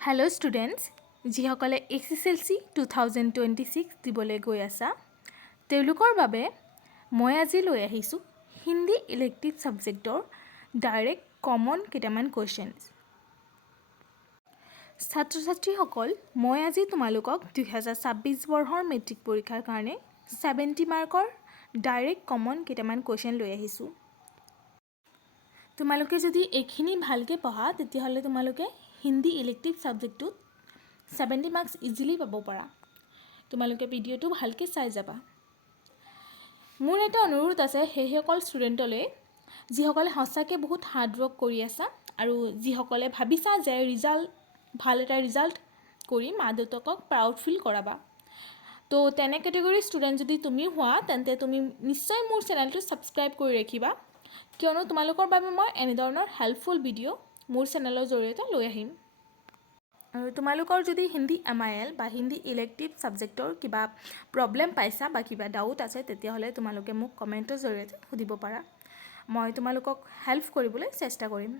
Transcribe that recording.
Hello' students, যিসকলে SSLC 2026 দিবলৈ গৈ আছা তেওঁলোকৰ বাবে মই আজি লৈ আহিছোঁ হিন্দী ইলেক্টিভ ছাবজেক্টৰ ডাইৰেক্ট কমন কেইটামান কুৱেশ্যনছ। ছাত্ৰ ছাত্ৰীসকল, মই আজি তোমালোকক 2026 বৰ্ষৰ মেট্ৰিক পৰীক্ষাৰ কাৰণে 70 মাৰ্কৰ ডাইৰেক্ট কমন কেইটামান কুৱেশ্যন লৈ আহিছোঁ। তোমালোকে যদি এইখিনি ভালকৈ পঢ়া তেতিয়াহ'লে তোমালোকে হিন্দী ইলেক্টিভ ছাবজেক্টটোত 70 মাৰ্কছ ইজিলি পাব পাৰা। তোমালোকে ভিডিঅ'টো ভালকৈ চাই যাবা। মোৰ এটা অনুৰোধ আছে সেইসকল ষ্টুডেণ্টলৈ যিসকলে সঁচাকৈ বহুত হাৰ্ড ৱৰ্ক কৰি আছা আৰু যিসকলে ভাবিছা যে ভাল এটা ৰিজাল্ট কৰি মা দেউতাকক প্ৰাউড ফিল কৰাবা। তো তেনে কেটেগৰীৰ ষ্টুডেণ্ট যদি তুমি হোৱা তেন্তে তুমি নিশ্চয় মোৰ চেনেলটো ছাবস্ক্ৰাইব কৰি ৰাখিবা, কিয়নো তোমালোকৰ বাবে মই এনেধৰণৰ হেল্পফুল ভিডিঅ' মোৰ চেনেলৰ জৰিয়তে লৈ আহিম। আৰু তোমালোকৰ যদি হিন্দী MIL বা হিন্দী ইলেক্টিভ ছাবজেক্টৰ কিবা প্ৰব্লেম পাইছা বা কিবা ডাউট আছে তেতিয়াহ'লে তোমালোকে মোক কমেণ্টৰ জৰিয়তে সুধিব পাৰা। মই তোমালোকক হেল্প কৰিবলৈ চেষ্টা কৰিম।